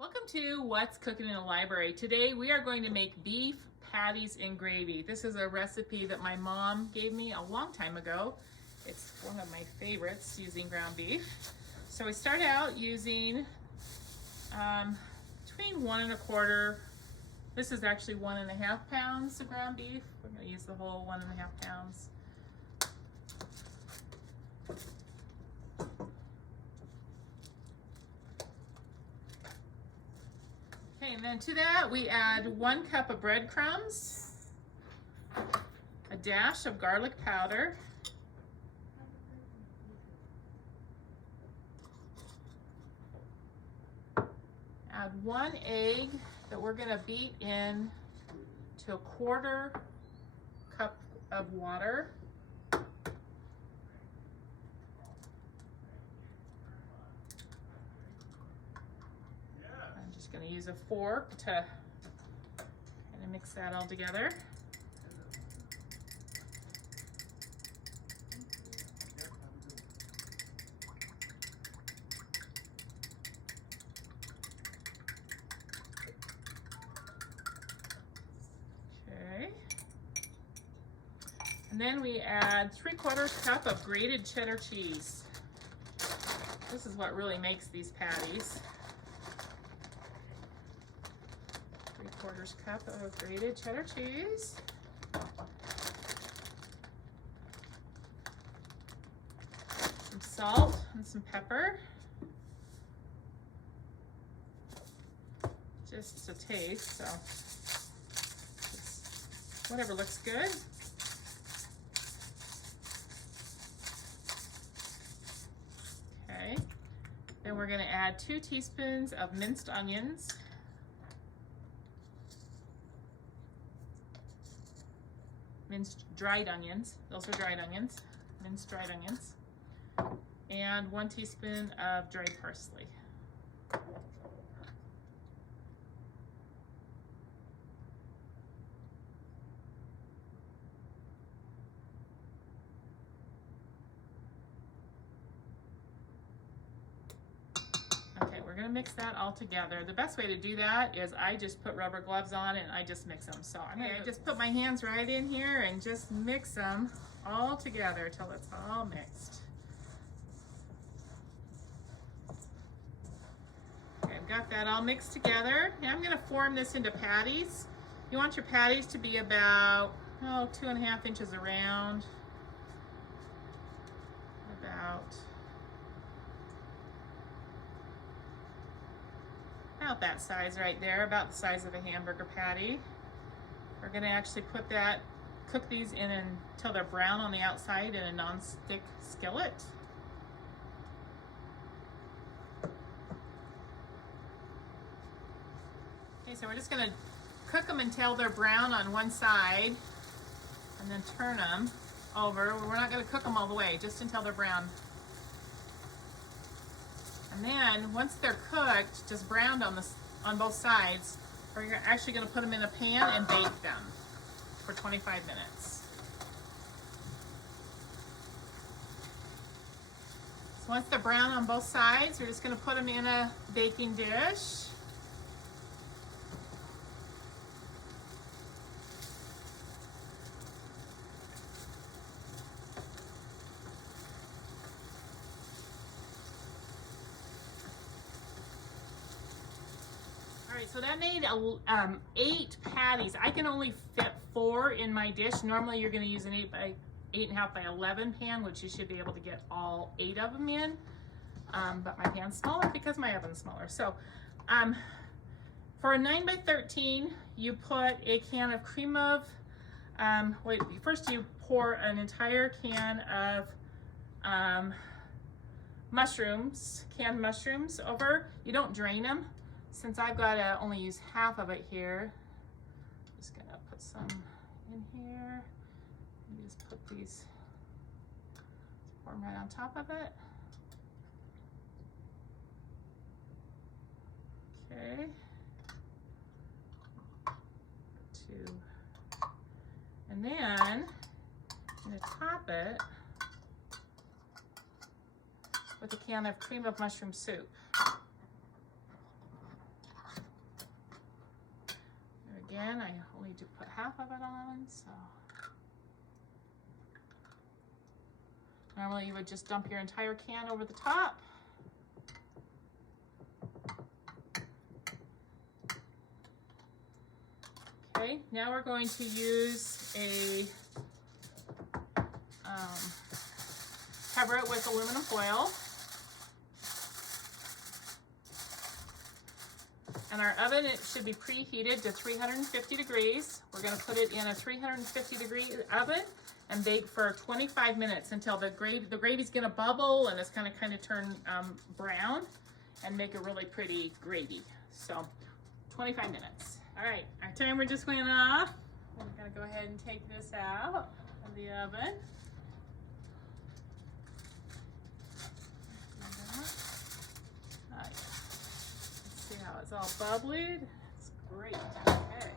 Welcome to What's Cooking in the Library. Today we are going to make beef patties in gravy. This is a recipe that my mom gave me a long time ago. It's one of my favorites, using ground beef. So we start out using between 1 1/4. This is actually 1.5 pounds of ground beef. We're going to use the whole 1.5 pounds. Okay, and then to that we add 1 cup of breadcrumbs, a dash of garlic powder, add 1 egg that we're going to beat in to 1/4 cup of water. I'm just going to use a fork to kind of mix that all together. Okay. And then we add 3/4 cup of grated cheddar cheese. This is what really makes these patties. 3/4 cup of grated cheddar cheese. Some salt and some pepper. Just a taste, so just whatever looks good. Okay, then we're going to add 2 teaspoons of minced onions. Minced dried onions, those are dried onions, minced dried onions, and 1 teaspoon of dried parsley. Okay, we're gonna mix that all together. The best way to do that is I just put rubber gloves on and I just mix them. So I just put my hands right in here and just mix them all together till it's all mixed. Okay, I've got that all mixed together. Now I'm gonna form this into patties. You want your patties to be about 2.5 inches around, about that size right there, about the size of a hamburger patty. We're going to actually cook these in until they're brown on the outside in a non-stick skillet. Okay, so we're just going to cook them until they're brown on one side and then turn them over. We're not going to cook them all the way, just until they're brown. And then once they're cooked, just browned on both sides, we're actually going to put them in a pan and bake them for 25 minutes. So once they're brown on both sides, we're just going to put them in a baking dish. So that made 8 patties. I can only fit 4 in my dish. Normally you're going to use an 8.5 by 11 pan, which you should be able to get all 8 of them in. But my pan's smaller because my oven's smaller. So for a 9 by 13, you put a can of cream of, first you pour an entire can of canned mushrooms over. You don't drain them. Since I've got to only use half of it here, I'm just going to put some in here. And just put these, pour them right on top of it. Okay. 2. And then I'm going to top it with a can of cream of mushroom soup. to put half of it on, so. Normally you would just dump your entire can over the top. Okay, now we're going to use a, cover it with aluminum foil. And our oven, it should be preheated to 350 degrees. We're gonna put it in a 350-degree oven and bake for 25 minutes until the gravy's gonna bubble and it's gonna kind of turn brown and make a really pretty gravy. So 25 minutes. All right, our timer just went off. We're gonna go ahead and take this out of the oven. All right. See how it's all bubbly? It's great. Okay.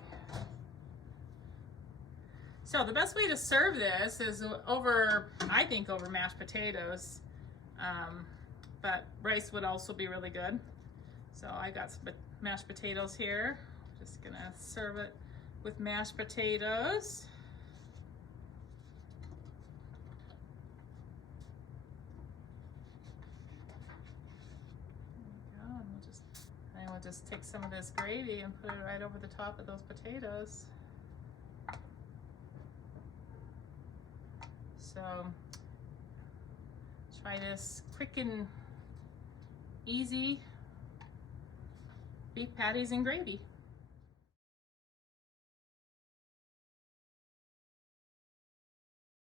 So the best way to serve this is over, I think, over mashed potatoes, but rice would also be really good. So I got some mashed potatoes here. Just gonna serve it with mashed potatoes. And we'll just take some of this gravy and put it right over the top of those potatoes. So try this quick and easy beef patties and gravy.